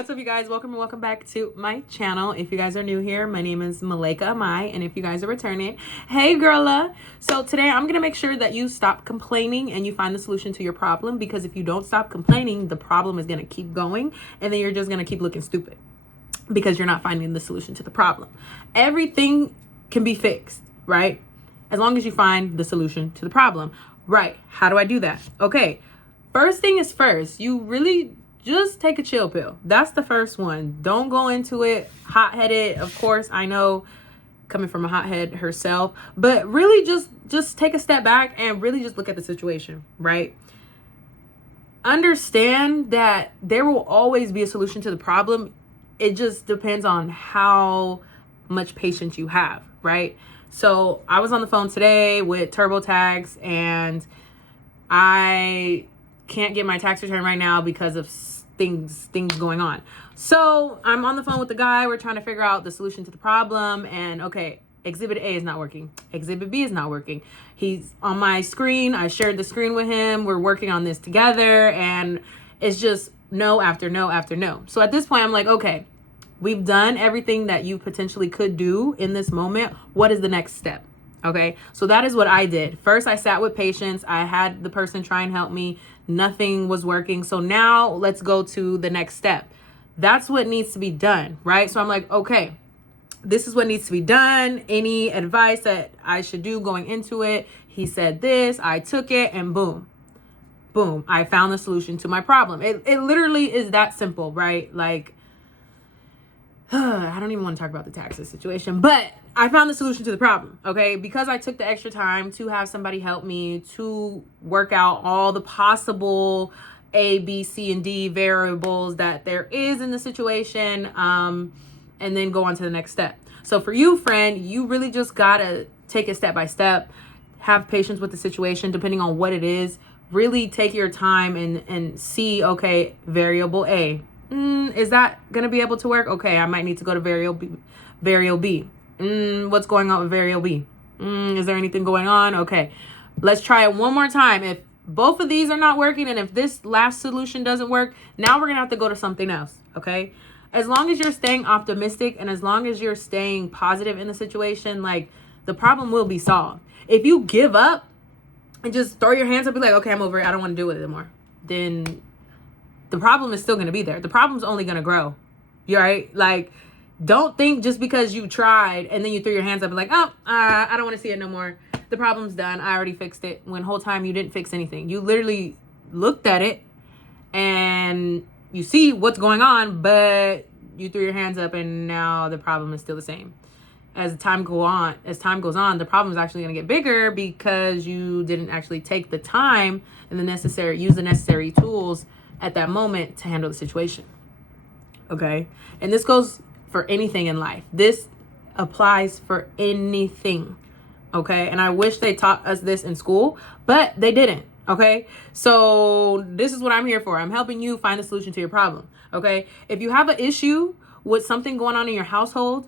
What's up, you guys? Welcome and welcome back to my channel. If you guys are new here, my name is Malaika Amai, and if you guys are returning, hey girrrlaaa. So today I'm gonna make sure that you stop complaining and you find the solution to your problem, because if you don't stop complaining, the problem is gonna keep going, and then you're just gonna keep looking stupid because you're not finding the solution to the problem. Everything can be fixed, right? As long as you find the solution to the problem. Right, how do I do that? Okay, first thing is first, you really just take a chill pill. That's the first one. Don't go into it hot-headed. Of course, I know, coming from a hothead herself, but really just take a step back and really just look at the situation, right? Understand that there will always be a solution to the problem. It just depends on how much patience you have, right? So I was on the phone today with TurboTax, and I can't get my tax return right now because of things going on. So I'm on the phone with the guy. We're trying to figure out the solution to the problem. And okay, exhibit A is not working. Exhibit B is not working. He's on my screen. I shared the screen with him. We're working on this together, and it's just no after no after no. So at this point, I'm like, okay, we've done everything that you potentially could do in this moment. What is the next step? Okay, so that is what I did. First, I sat with patience. I had the person try and help me. Nothing was working. So now let's go to the next step. That's what needs to be done, right? So I'm like, okay, this is what needs to be done. Any advice that I should do going into it? He said this, I took it, and boom, boom, I found the solution to my problem. It literally is that simple, right? Like, I don't even want to talk about the taxes situation, but I found the solution to the problem, okay? Because I took the extra time to have somebody help me to work out all the possible A, B, C, and D variables that there is in the situation, and then go on to the next step. So for you, friend, you really just gotta take it step by step, have patience with the situation, depending on what it is. Really take your time and see, okay, variable A. Is that going to be able to work? Okay, I might need to go to variable B. What's going on with variable B? Is there anything going on? Okay, let's try it one more time. If both of these are not working, and if this last solution doesn't work, now we're going to have to go to something else, okay? As long as you're staying optimistic and as long as you're staying positive in the situation, like, the problem will be solved. If you give up and just throw your hands up and be like, okay, I'm over it, I don't want to do it anymore, then the problem is still going to be there. The problem's only going to grow. You right? Like, don't think just because you tried and then you threw your hands up and like, oh, I don't want to see it no more. The problem's done. I already fixed it. When whole time you didn't fix anything. You literally looked at it and you see what's going on, but you threw your hands up and now the problem is still the same. As time goes on, the problem is actually going to get bigger because you didn't actually take the time and use the necessary tools at that moment to handle the situation. Okay, and this goes for anything in life. This applies for anything. Okay, and I wish they taught us this in school, but they didn't. Okay, so this is what I'm here for. I'm helping you find the solution to your problem. Okay, if you have an issue with something going on in your household,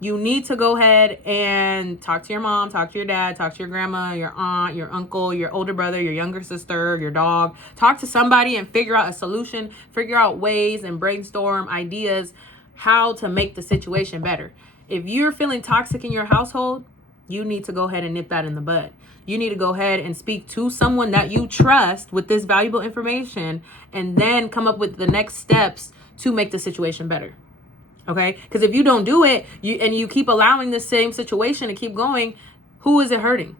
you need to go ahead and talk to your mom, talk to your dad, talk to your grandma, your aunt, your uncle, your older brother, your younger sister, your dog. Talk to somebody and figure out a solution, figure out ways and brainstorm ideas how to make the situation better. If you're feeling toxic in your household, you need to go ahead and nip that in the bud. You need to go ahead and speak to someone that you trust with this valuable information and then come up with the next steps to make the situation better. Okay, because if you don't do it, you keep allowing the same situation to keep going, who is it hurting?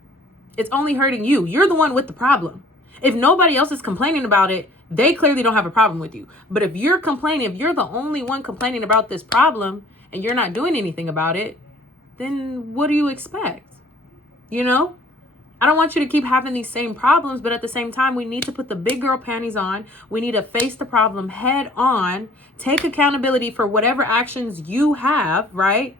It's only hurting you. You're the one with the problem. If nobody else is complaining about it, they clearly don't have a problem with you. But if you're complaining, if you're the only one complaining about this problem and you're not doing anything about it, then what do you expect? You know? I don't want you to keep having these same problems, but at the same time, we need to put the big girl panties on. We need to face the problem head on. Take accountability for whatever actions you have, right?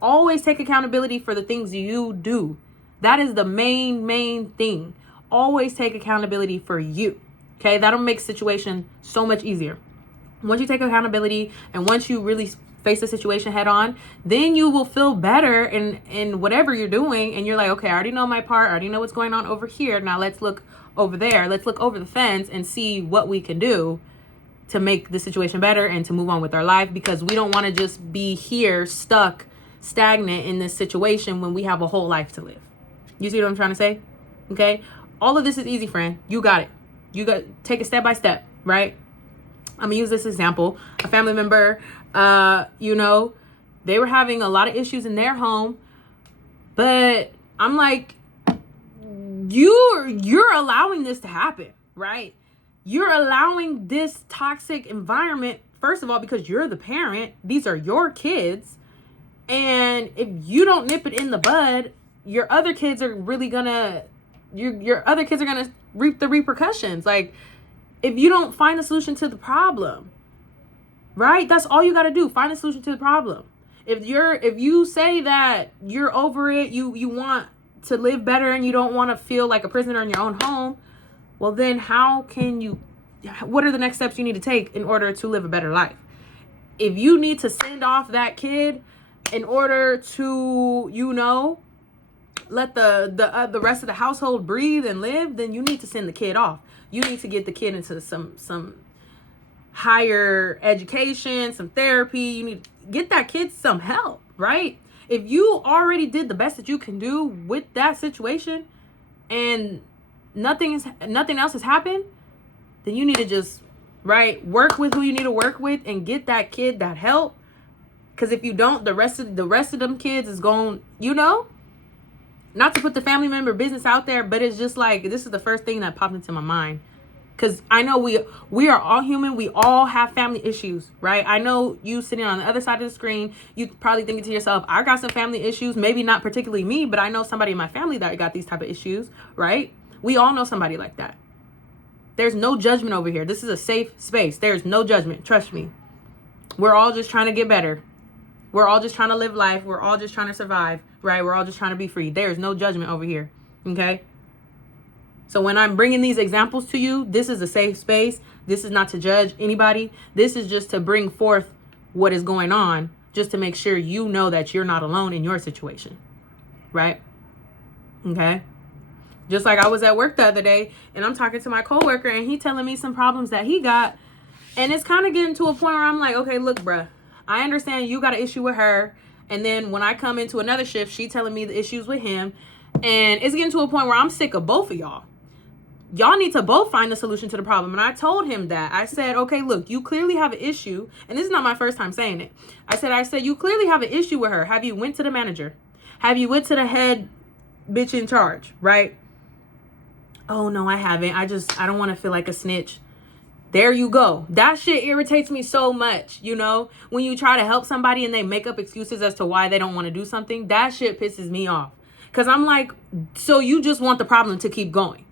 Always take accountability for the things you do. That is the main thing. Always take accountability for you. Okay, that'll make situation so much easier. Once you take accountability and once you really face the situation head on, then you will feel better in whatever you're doing. And you're like, okay, I already know my part. I already know what's going on over here. Now let's look over there. Let's look over the fence and see what we can do to make the situation better and to move on with our life, because we don't want to just be here stuck, stagnant in this situation when we have a whole life to live. You see what I'm trying to say? Okay. All of this is easy, friend. You got it. You got take it step by step, right? I'm gonna use this example. A family member, they were having a lot of issues in their home, but I'm like, you're allowing this to happen, right? You're allowing this toxic environment, first of all, because you're the parent. These are your kids. And if you don't nip it in the bud, your other kids are really gonna, your other kids are gonna reap the repercussions. Like, if you don't find a solution to the problem, right? That's all you gotta do. Find a solution to the problem. If you say that you're over it, you want to live better and you don't want to feel like a prisoner in your own home, well then what are the next steps you need to take in order to live a better life? If you need to send off that kid in order to, let the rest of the household breathe and live, then you need to send the kid off. You need to get the kid into some higher education, some therapy. You need to get that kid some help, right? If you already did the best that you can do with that situation and nothing else has happened, then you need to just, work with who you need to work with and get that kid that help. Because if you don't, the rest of them kids is going, not to put the family member business out there, but it's just like, this is the first thing that popped into my mind. Because I know we are all human. We all have family issues, right? I know you sitting on the other side of the screen, you probably thinking to yourself, I got some family issues. Maybe not particularly me, but I know somebody in my family that got these type of issues, right? We all know somebody like that. There's no judgment over here. This is a safe space. There's no judgment. Trust me. We're all just trying to get better. We're all just trying to live life. We're all just trying to survive, right? We're all just trying to be free. There's no judgment over here, okay? So when I'm bringing these examples to you, this is a safe space. This is not to judge anybody. This is just to bring forth what is going on, just to make sure you know that you're not alone in your situation, right? Okay? Just like I was at work the other day, and I'm talking to my coworker, and he telling me some problems that he got, and it's kind of getting to a point where I'm like, okay, look, bruh, I understand you got an issue with her, and then when I come into another shift, she telling me the issues with him, and it's getting to a point where I'm sick of both of y'all. Y'all need to both find the solution to the problem. And I told him that. I said, okay, look, you clearly have an issue. And this is not my first time saying it. I said, you clearly have an issue with her. Have you went to the manager? Have you went to the head bitch in charge, right? Oh, no, I haven't. I don't want to feel like a snitch. There you go. That shit irritates me so much, when you try to help somebody and they make up excuses as to why they don't want to do something. That shit pisses me off. Because I'm like, so you just want the problem to keep going.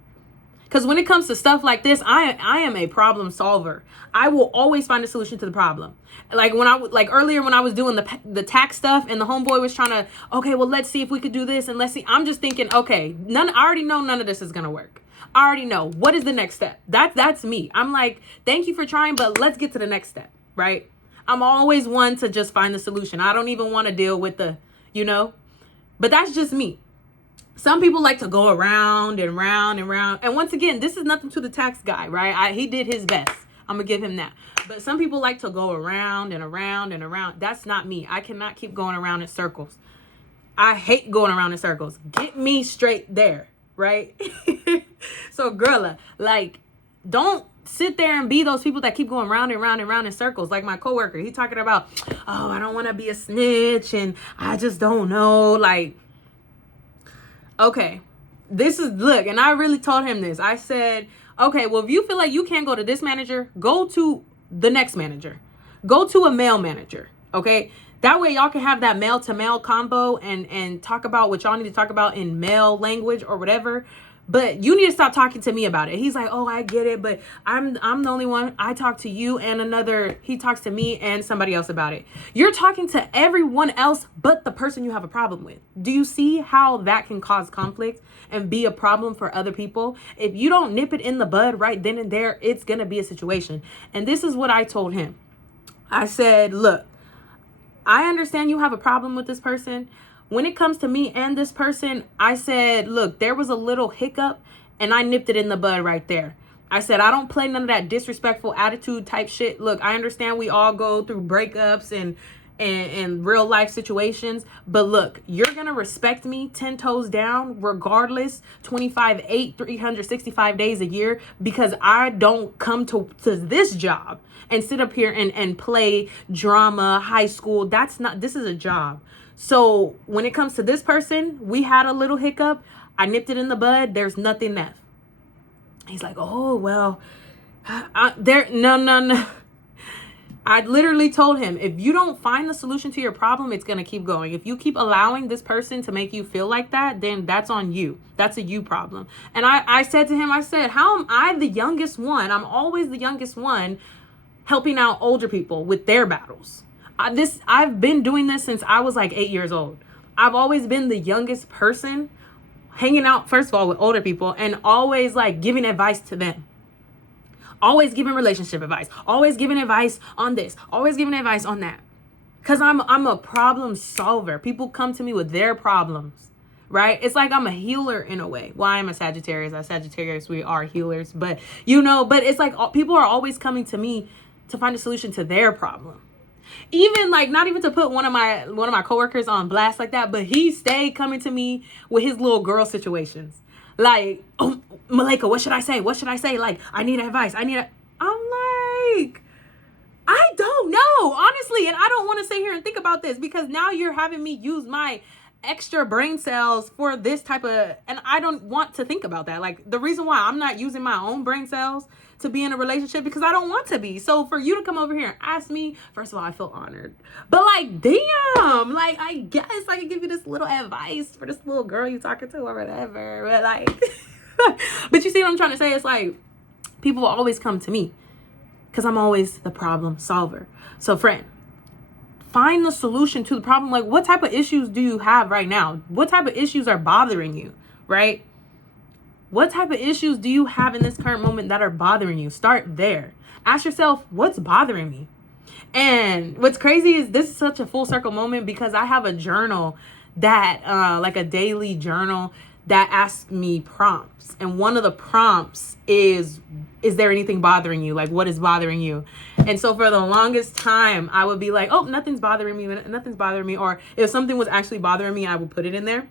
Because when it comes to stuff like this, I am a problem solver. I will always find a solution to the problem. Like earlier when I was doing the tax stuff and the homeboy was trying to, okay, well, let's see if we could do this and let's see. I'm just thinking, okay, I already know none of this is going to work. I already know. What is the next step? That's me. I'm like, thank you for trying, but let's get to the next step, right? I'm always one to just find the solution. I don't even want to deal with but that's just me. Some people like to go around and round and round. And once again, this is nothing to the tax guy, right? He did his best. I'm going to give him that. But some people like to go around and around and around. That's not me. I cannot keep going around in circles. I hate going around in circles. Get me straight there, right? So, girrrlaaa, don't sit there and be those people that keep going round and round and round in circles. Like my coworker, he talking about, oh, I don't want to be a snitch and I just don't know, okay, and I really told him this. I said, okay, well, if you feel like you can't go to this manager, go to the next manager. Go to a male manager, okay? That way y'all can have that male to male combo and talk about what y'all need to talk about in male language or whatever. But you need to stop talking to me about it. He's like, oh, I get it, but I'm the only one. I talk to you and he talks to me and somebody else about it. You're talking to everyone else but the person you have a problem with. Do you see how that can cause conflict and be a problem for other people? If you don't nip it in the bud right then and there, it's going to be a situation. And this is what I told him. I said, look, I understand you have a problem with this person. When it comes to me and this person, I said, look, there was a little hiccup and I nipped it in the bud right there. I said, I don't play none of that disrespectful attitude type shit. Look, I understand we all go through breakups and real life situations, but look, you're gonna respect me 10 toes down regardless, 25/8 365 days a year, because I don't come to this job and sit up here and play drama, high school. This is a job. So when it comes to this person, we had a little hiccup. I nipped it in the bud. There's nothing left. He's like, oh, well, no. I literally told him, if you don't find the solution to your problem, it's going to keep going. If you keep allowing this person to make you feel like that, then that's on you. That's a you problem. And I said to him, how am I the youngest one? I'm always the youngest one helping out older people with their battles. I've been doing this since I was like 8 years old. I've always been the youngest person hanging out, first of all, with older people, and always like giving advice to them. Always giving relationship advice. Always giving advice on this. Always giving advice on that. Because I'm a problem solver. People come to me with their problems, right? It's like I'm a healer in a way. Well, I am a Sagittarius. As Sagittarius, we are healers. But, but it's like people are always coming to me to find a solution to their problem. Even like, not even to put one of my coworkers on blast like that, but he stayed coming to me with his little girl situations. Like, oh, Malika, what should I say? What should I say? Like, I need advice. I'm like, I don't know, honestly. And I don't want to sit here and think about this, because now you're having me use my extra brain cells for this type of, and I don't want to think about that. Like, the reason why I'm not using my own brain cells to be in a relationship, because I don't want to be. So for you to come over here and ask me, first of all, I feel honored. But like, damn, like, I guess I could give you this little advice for this little girl you talking to or whatever. But like, but you see what I'm trying to say? It's like, people will always come to me because I'm always the problem solver. So friend, find the solution to the problem. Like, what type of issues do you have right now? What type of issues are bothering you, right? What type of issues do you have in this current moment that are bothering you? Start there. Ask yourself, what's bothering me? And what's crazy is this is such a full circle moment, because I have a journal that, like a daily journal that asks me prompts. And one of the prompts is there anything bothering you? Like, what is bothering you? And so for the longest time, I would be like, oh, nothing's bothering me. Nothing's bothering me. Or if something was actually bothering me, I would put it in there.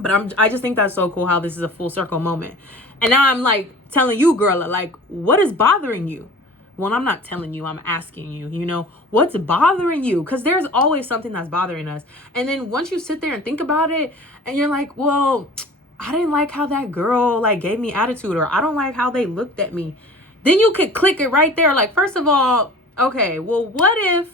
But I just think that's so cool how this is a full circle moment. And now I'm like telling you, girrrlaaa, like, what is bothering you? Well, I'm not telling you, I'm asking you, what's bothering you? Because there's always something that's bothering us. And then once you sit there and think about it, and you're like, well, I didn't like how that girl like gave me attitude, or I don't like how they looked at me. Then you could click it right there. Like, first of all, okay, well, what if,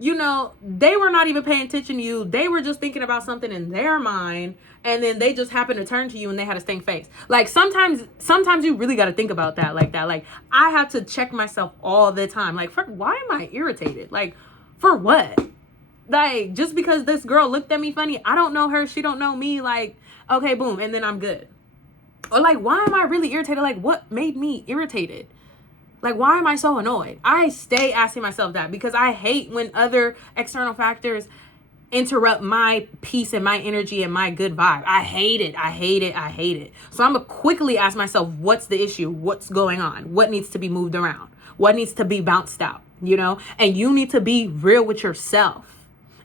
they were not even paying attention to you. They were just thinking about something in their mind, and then they just happened to turn to you and they had a stank face. Like, sometimes you really got to think about that like that. Like, I have to check myself all the time. Like, why am I irritated? Like, for what? Like, just because this girl looked at me funny, I don't know her, she don't know me. Like, okay, boom, and then I'm good. Or like, why am I really irritated? Like, what made me irritated? Like, why am I so annoyed? I stay asking myself that, because I hate when other external factors interrupt my peace and my energy and my good vibe. I hate it. So I'm gonna quickly ask myself, what's the issue? What's going on? What needs to be moved around? What needs to be bounced out? And you need to be real with yourself.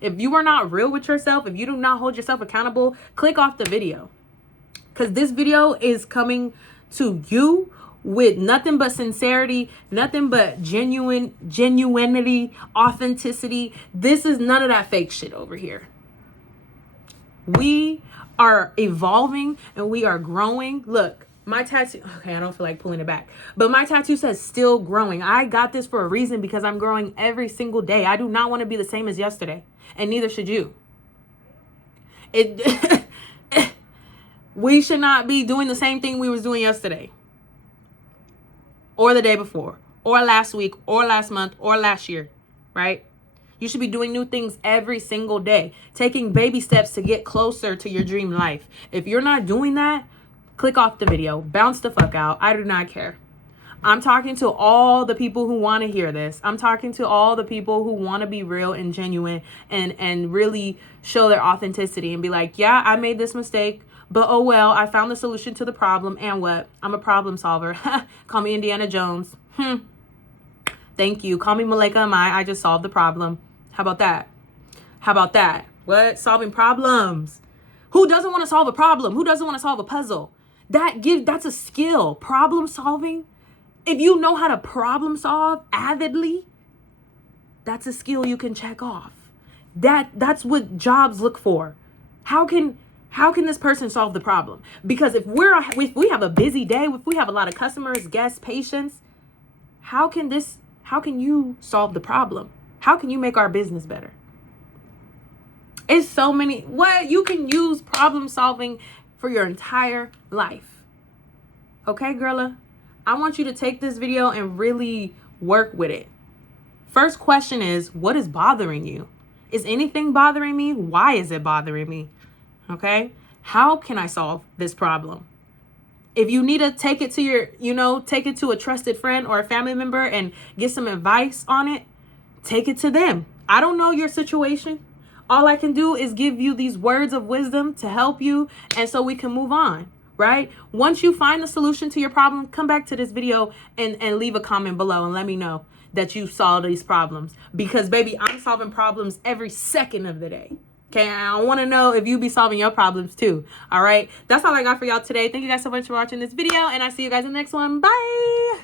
If you are not real with yourself, if you do not hold yourself accountable, click off the video. Because this video is coming to you with nothing but sincerity, nothing but genuinity, authenticity. This is none of that fake shit over here. We are evolving and we are growing. Look, my tattoo, okay, I don't feel like pulling it back, but my tattoo says still growing. I got this for a reason, because I'm growing every single day. I do not want to be the same as yesterday, and neither should you. We should not be doing the same thing we was doing yesterday, or the day before, or last week, or last month, or last year, right? You should be doing new things every single day, taking baby steps to get closer to your dream life. If you're not doing that, click off the video, bounce the fuck out. I do not care. I'm talking to all the people who want to hear this. I'm talking to all the people who want to be real and genuine and really show their authenticity and be like, yeah, I made this mistake, But oh well, I found the solution to the problem, and what? I'm a problem solver. Call me Indiana Jones. Thank you. Call me Malika Amai. I just solved the problem. How about that? How about that? What? Solving problems. Who doesn't want to solve a problem? Who doesn't want to solve a puzzle? That's a skill. Problem solving. If you know how to problem solve avidly, that's a skill you can check off. That's what jobs look for. How can this person solve the problem? Because if we have a busy day, if we have a lot of customers, guests, patients, how can you solve the problem? How can you make our business better? It's so many. What? You can use problem solving for your entire life. Okay, girrrlaaa? I want you to take this video and really work with it. First question is, what is bothering you? Is anything bothering me? Why is it bothering me? Okay? How can I solve this problem? If you need to take it to a trusted friend or a family member and get some advice on it, take it to them. I don't know your situation. All I can do is give you these words of wisdom to help you, and so we can move on, right? Once you find the solution to your problem, come back to this video and leave a comment below and let me know that you solved these problems. Because, baby, I'm solving problems every second of the day. Okay, I want to know if you be solving your problems too. All right, that's all I got for y'all today. Thank you guys so much for watching this video, and I'll see you guys in the next one. Bye.